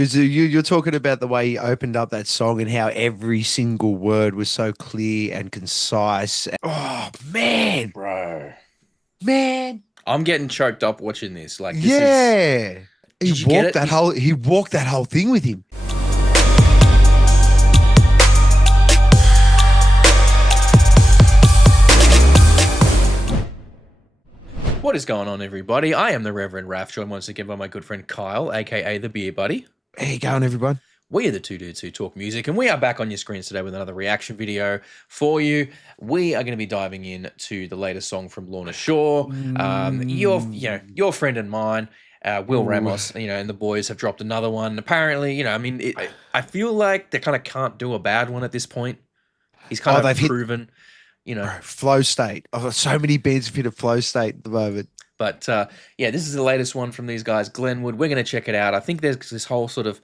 Because you're talking about the way he opened up that song and how every single word was so clear and concise. Oh man, Bro. man, I'm getting choked up watching this. Like this is yeah. He did you get walked it? that whole he walked that whole thing with him. What is going on, everybody? I am the Reverend Raff, joined once again by my good friend Kyle, aka the Beer Buddy. How you going, everyone? We are the two dudes who talk music, and we are back on your screens today with another reaction video for you. We are going to be diving in to the latest song from Lorna Shore. Your friend and mine, Will Ramos, and the boys have dropped another one. Apparently, I feel like they kind of can't do a bad one at this point. He's kind of they've hit proven, flow state. I've got so many bands have hit a flow state at the moment. But this is the latest one from these guys, Glenwood. We're going to check it out. I think there's this whole sort of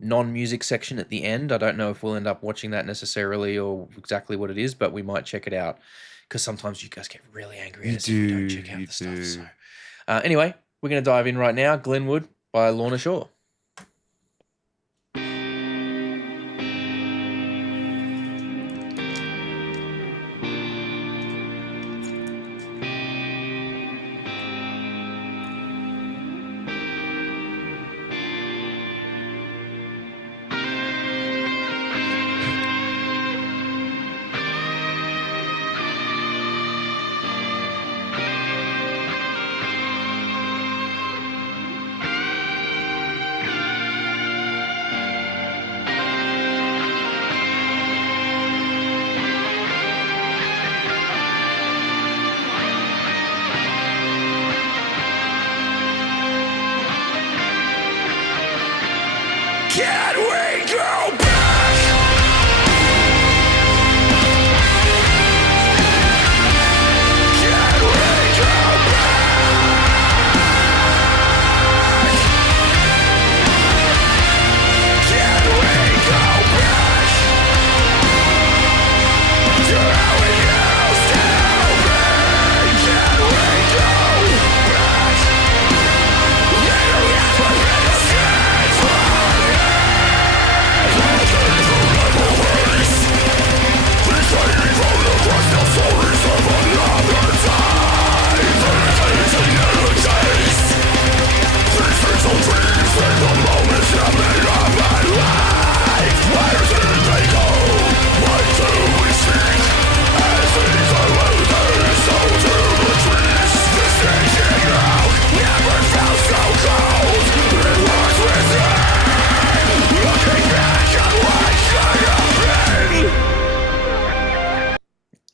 non-music section at the end. I don't know if we'll end up watching that necessarily or exactly what it is, but we might check it out because sometimes you guys get really angry at us if we don't check out the stuff. So anyway, we're going to dive in right now. Glenwood by Lorna Shore. Can we go back? Can we go back? Can we go back to how it used to be? Can we go back? You have to make a change for me.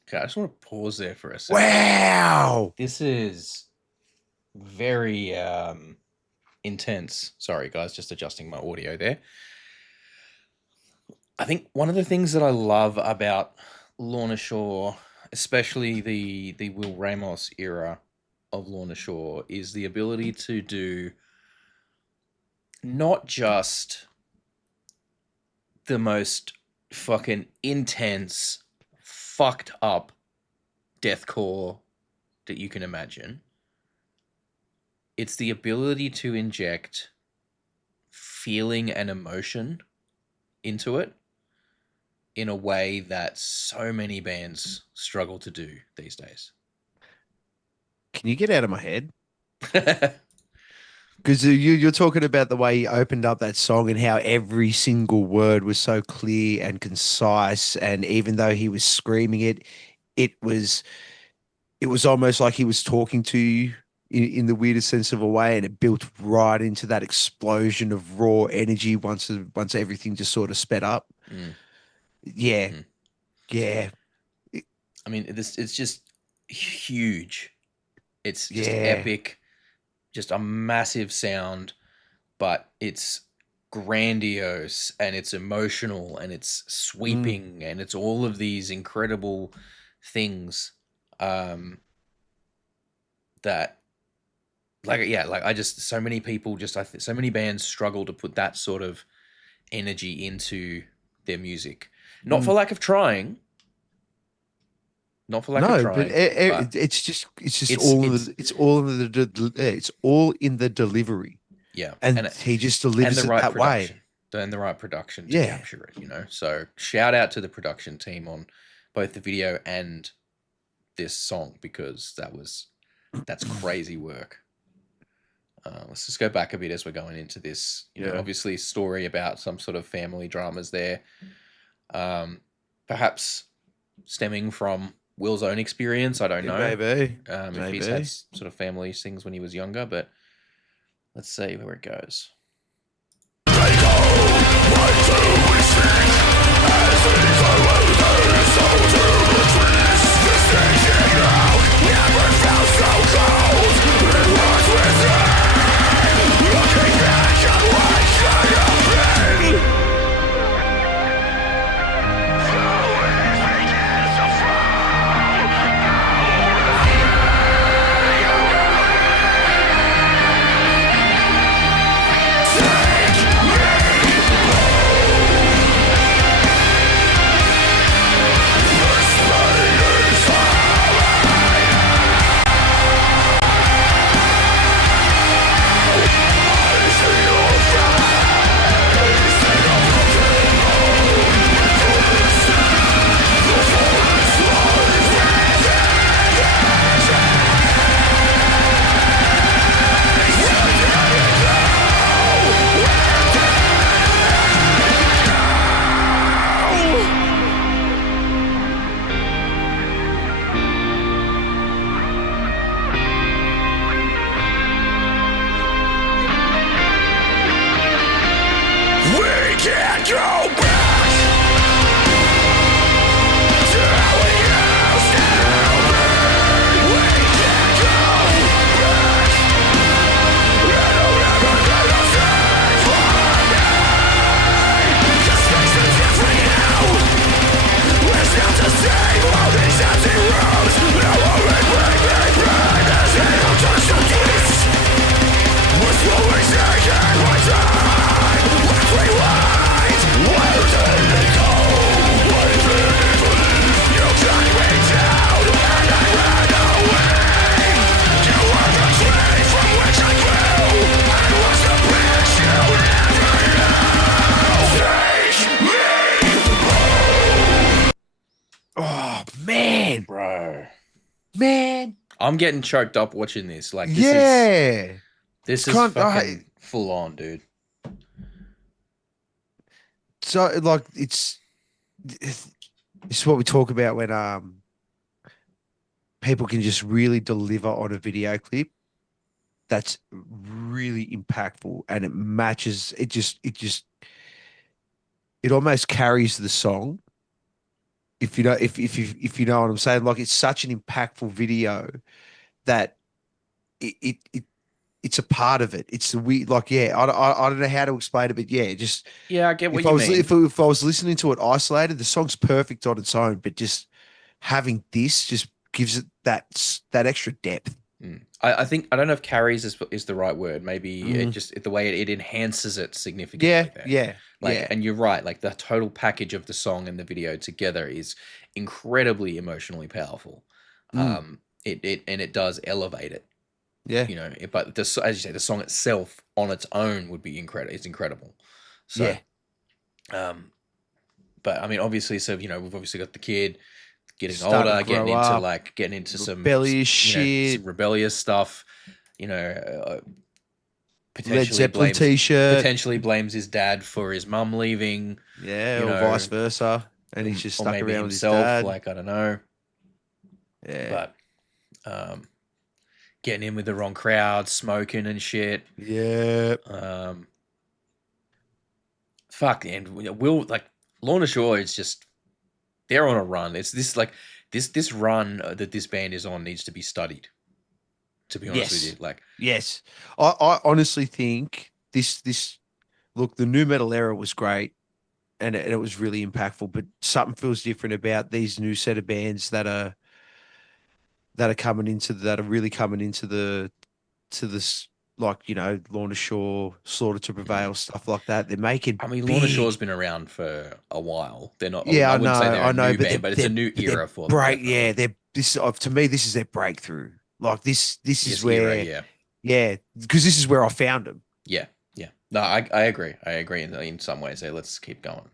Okay, I just want to pause there for a second. Wow. This is very intense. Sorry, guys, just adjusting my audio there. I think one of the things that I love about Lorna Shore, especially the Will Ramos era of Lorna Shore, is the ability to do not just the most fucking intense, fucked up deathcore that you can imagine. It's the ability to inject feeling and emotion into it in a way that so many bands struggle to do these days. Can you get out of my head? Because you're talking about the way he opened up that song and how every single word was so clear and concise, and even though he was screaming it, it was almost like he was talking to you in the weirdest sense of a way, and it built right into that explosion of raw energy once everything just sort of sped up. Yeah, yeah. I mean, it's just huge. It's just epic. Just a massive sound, but it's grandiose and it's emotional and it's sweeping and it's all of these incredible things that so many people so many bands struggle to put that sort of energy into their music. Not for lack of trying. Not for lack of trying. But it's all in the delivery. Yeah, and he just delivers it that way. and the right production to Yeah. capture it, you know. So shout out to the production team on both the video and this song, because that's crazy work. Let's just go back a bit as we're going into this. You know, Yeah. obviously story about some sort of family dramas there. Perhaps stemming from Will's own experience. I don't know. Maybe. If he's had sort of family things when he was younger, but let's see where it goes. Man. I'm getting choked up watching this. Like, this is fucking full on, dude. So, like, it's what we talk about when people can just really deliver on a video clip that's really impactful, and it matches. It almost carries the song. If you know, if you know what I'm saying, like, it's such an impactful video that it's a part of it. It's the weird, like, yeah, I don't know how to explain it, but yeah, I get what if you mean. If I was listening to it isolated, the song's perfect on its own, but just having this just gives it that extra depth. I think, I don't know if carries is the right word. Maybe it just, the way it enhances it significantly. Yeah. And you're right. Like, the total package of the song and the video together is incredibly emotionally powerful. It does elevate it. Yeah. You know, but as you say, the song itself on its own would be incredible. It's incredible. So, but I mean, obviously, so, you know, we've obviously got the kid getting older, getting into some rebellious shit, some rebellious stuff. You know, Led Zeppelin t-shirt. Potentially blames his dad for his mum leaving. Yeah, or vice versa, and he's just stuck around with his dad. Like, I don't know. Yeah, but getting in with the wrong crowd, smoking and shit. Yeah. Fuck, and Will, like, Lorna Shore is just, they're on a run. It's this run that this band is on needs to be studied. To be honest with you, like, yes, I honestly think this look, the new metal era was great, and it was really impactful. But something feels different about these new set of bands that are really coming into this, like, you know, Lorna Shore, Slaughter to Prevail, stuff like that. They're making. I mean, Lorna Shore's been around for a while. They're not. Yeah, I wouldn't say they're a new but band, but it's a new era for them. Right? Yeah, to me, this is their breakthrough. Like, this is where, era, yeah, because this is where I found them. Yeah. No, I agree. I agree in some ways. So let's keep going.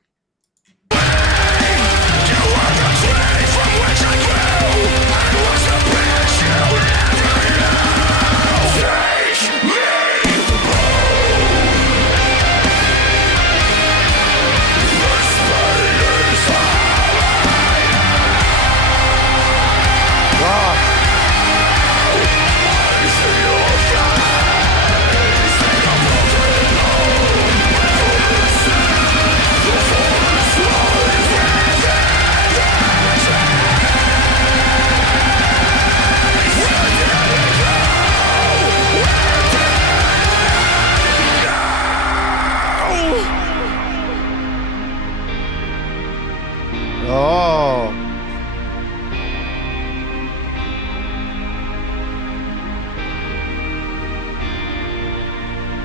Oh.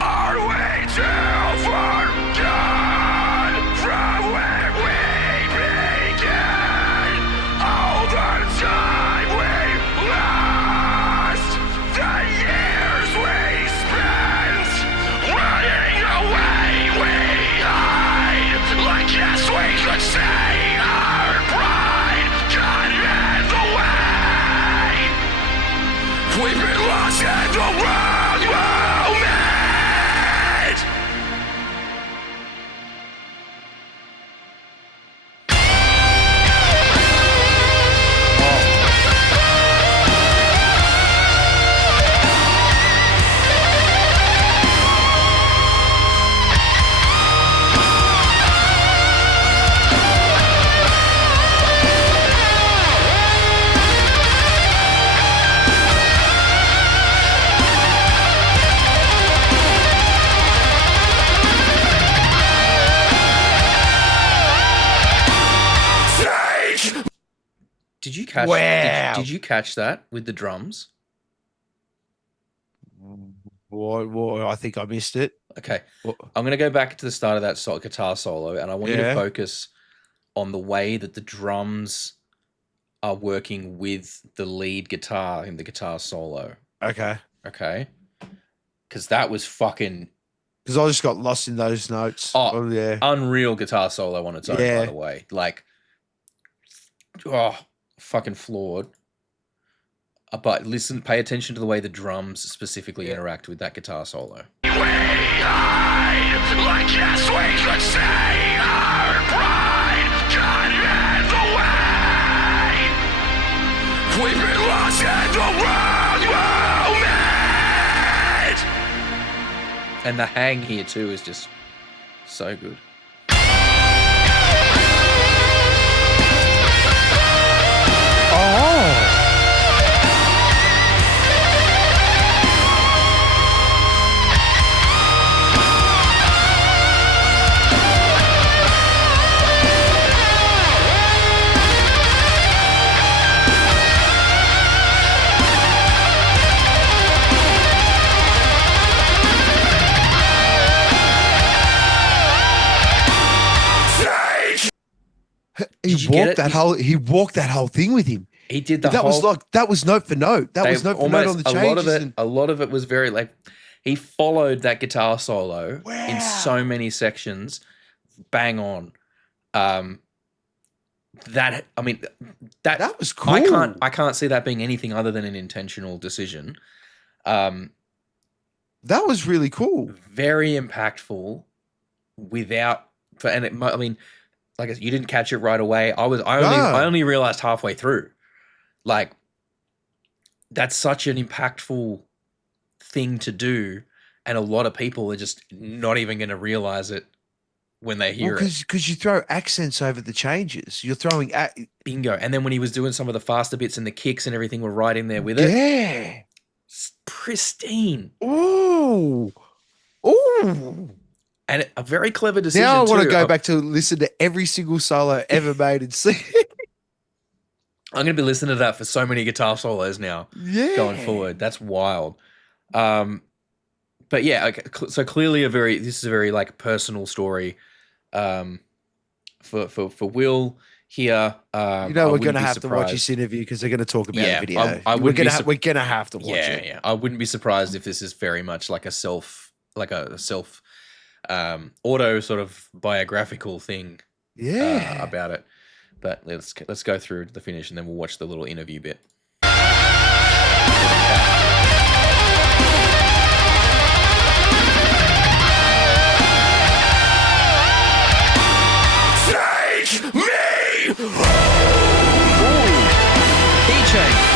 Are we too far gone from where we began? All the time we lost, the years we spent running away, we hide. Like yes, we could say our pride got in the way. We've been lost in the wrong moment. Did you catch? Wow. Did you catch that with the drums? What, I think I missed it. Okay, What? I'm gonna go back to the start of that guitar solo, and I want you to Yeah. focus on the way that the drums are working with the lead guitar in the guitar solo. Okay. Okay, because that was fucking Because I just got lost in those notes. Oh. Yeah. unreal guitar solo on its own. By Yeah. the way, like, oh, fucking flawed. But listen, pay attention to the way the drums specifically interact with that guitar solo. We hide, like yes, we could say our pride got in the way. We've been lost in the wrong moment. And the hang here too is just so good. Oh. Did you get it? He walked that whole thing with him. He did the that whole. that was note for note. That was note for note on the changes. A lot of it was very like he followed that guitar solo in so many sections, bang on. That was cool. I can't see that being anything other than an intentional decision. That was really cool. Very impactful. Like you didn't catch it right away. I only realized halfway through. Like, that's such an impactful thing to do, and a lot of people are just not even going to realize it when they hear it. Because you throw accents over the changes. You're throwing bingo. And then when he was doing some of the faster bits and the kicks and everything were right in there with it. Yeah. Pristine. Ooh. Ooh. And a very clever decision. Now I want to go back to listen to every single solo ever made and see. I'm going to be listening to that for so many guitar solos now. Yeah. Going forward. That's wild. But yeah, okay, so clearly this is a very like personal story for Will here. We're going to have to watch this interview because they're going to talk about the video. We're going to have to watch it. Yeah. I wouldn't be surprised if this is very much like a self auto sort of biographical thing Yeah. about it. But let's go through to the finish and then we'll watch the little interview bit. Take me Keychain.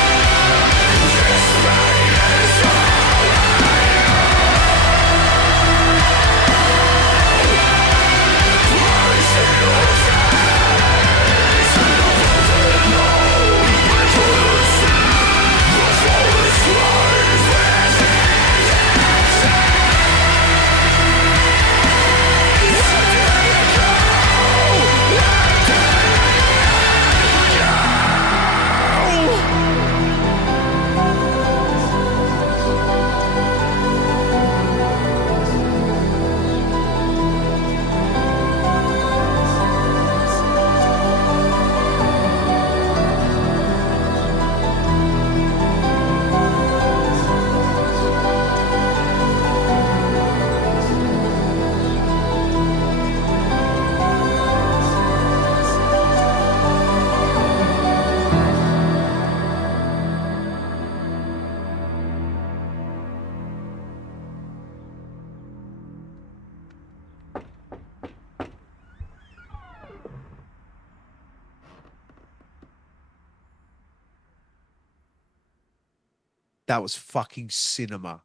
That was fucking cinema.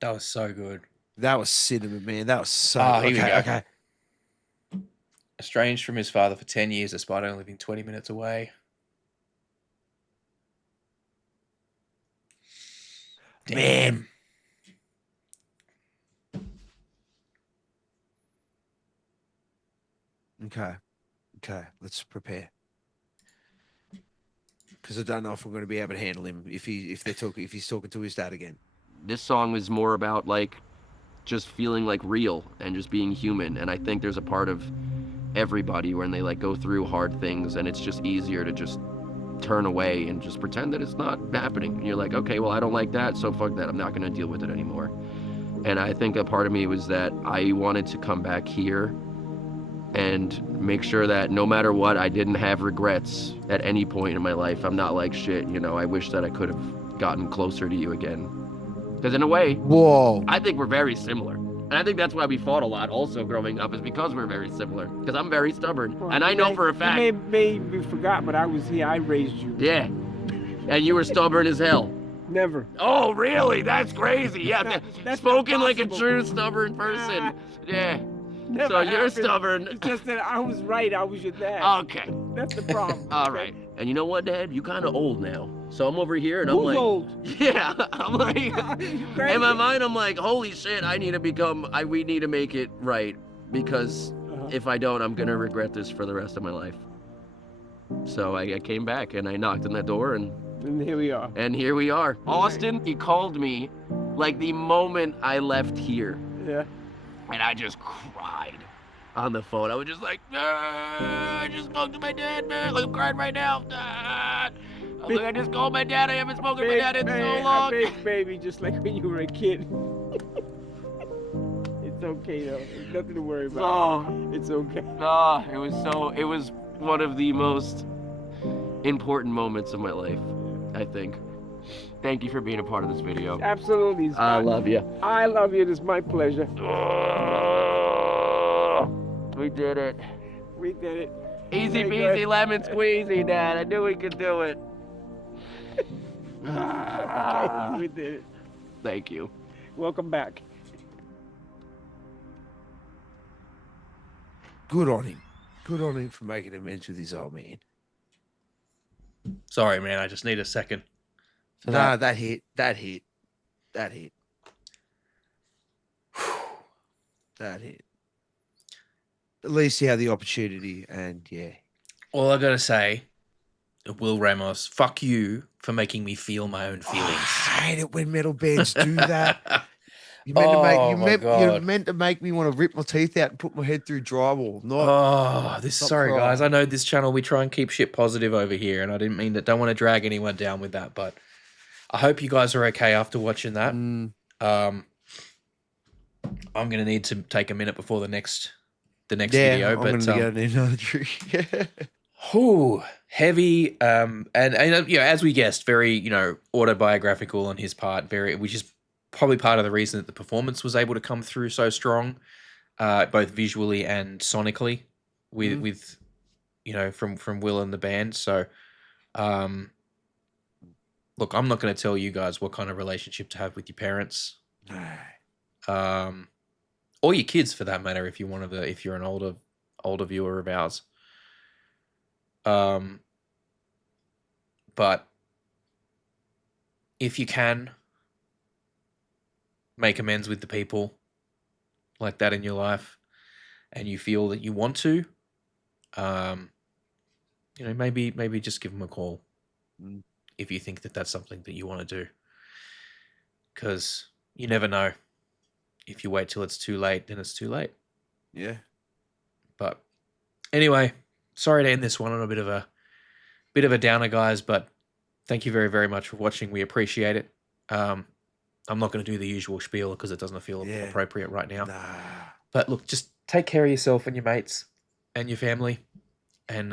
That was so good. That was cinema, man. That was so Here we go. okay. Estranged from his father for 10 years despite only living 20 minutes away. Man. Okay. Let's prepare. Because I don't know if we're going to be able to handle him if he's talking to his dad again. This song is more about like just feeling like real and just being human. And I think there's a part of everybody when they like go through hard things and it's just easier to just turn away and just pretend that it's not happening. And you're like, okay, well, I don't like that, so fuck that. I'm not going to deal with it anymore. And I think a part of me was that I wanted to come back here and make sure that no matter what, I didn't have regrets at any point in my life. I'm not like shit, you know, I wish that I could have gotten closer to you again. Because in a way, Whoa. I think we're very similar. And I think that's why we fought a lot also growing up, is because we're very similar. Because I'm very stubborn. Well, and I know for a fact. You may be forgot, but I was here. I raised you. Yeah. And you were stubborn as hell. Never. Oh, really? That's crazy. Yeah. That's spoken like a impossible. true stubborn person. Yeah. Never So you're happened. stubborn. It's just that I was right. I was your dad. Okay. That's the problem. All right. And you know what, Dad? You kind of old now. So I'm over here and I'm Who's like, old? yeah. I'm like, You crazy? in my mind, I'm like, holy shit, we need to make it right, because if I don't, I'm gonna regret this for the rest of my life. So I came back and I knocked on that door and here we are. And here we are. Austin, he called me like the moment I left here. Yeah. And I just cried on the phone. I was just like, I just spoke to my dad, man. Like, I'm crying right now. I'm like, I just called my dad. I haven't spoken to my dad in so long. Big baby, just like when you were a kid. It's okay though. There's nothing to worry about. It's okay. It was one of the most important moments of my life, I think. Thank you for being a part of this video. Absolutely. I love you. I love you. It's my pleasure. We did it. We did it. Easy Very peasy good. lemon squeezy, Dad. I knew we could do it. We did it. Thank you. Welcome back. Good on him. Good on him for making amends with his old man. Sorry, man. I just need a second. Nah, that hit. That hit. That hit. At least he had the opportunity, and yeah. All I gotta say, Will Ramos, fuck you for making me feel my own feelings. I hate it when metal bands do that. You're meant to make me want to rip my teeth out and put my head through drywall. Sorry cry. guys. I know this channel, we try and keep shit positive over here, and I didn't mean that. Don't want to drag anyone down with that, but I hope you guys are okay after watching that. I'm going to need to take a minute before the next Yeah, video. I'm But going to get another drink. whew, heavy. And as we guessed, very autobiographical on his part. Which is probably part of the reason that the performance was able to come through so strong, both visually and sonically, with from Will and the band. So, look, I'm not going to tell you guys what kind of relationship to have with your parents. Or your kids for that matter, if you're an older viewer of ours. But if you can make amends with the people like that in your life, and you feel that you want to, maybe just give them a call if you think that that's something that you want to do, because you never know. If you wait till it's too late, then it's too late. Yeah. But anyway, sorry to end this one on a bit of a downer, guys. But thank you very, very much for watching. We appreciate it. I'm not going to do the usual spiel because it doesn't feel appropriate right now. Nah. But look, just take care of yourself and your mates and your family, and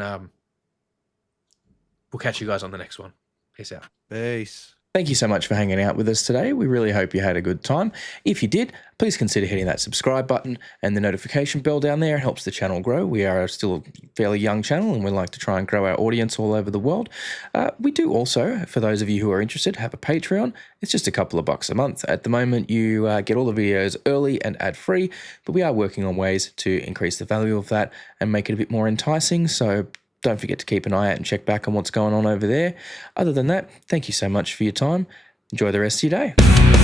we'll catch you guys on the next one. Peace out. Peace. Thank you so much for hanging out with us today. We really hope you had a good time. If you did, please consider hitting that subscribe button and the notification bell down there. It helps the channel grow. We are still a fairly young channel, and we like to try and grow our audience all over the world. We do also, for those of you who are interested, have a Patreon. It's just a couple of bucks a month. At the moment, you get all the videos early and ad-free, but we are working on ways to increase the value of that and make it a bit more enticing. So don't forget to keep an eye out and check back on what's going on over there. Other than that, thank you so much for your time. Enjoy the rest of your day.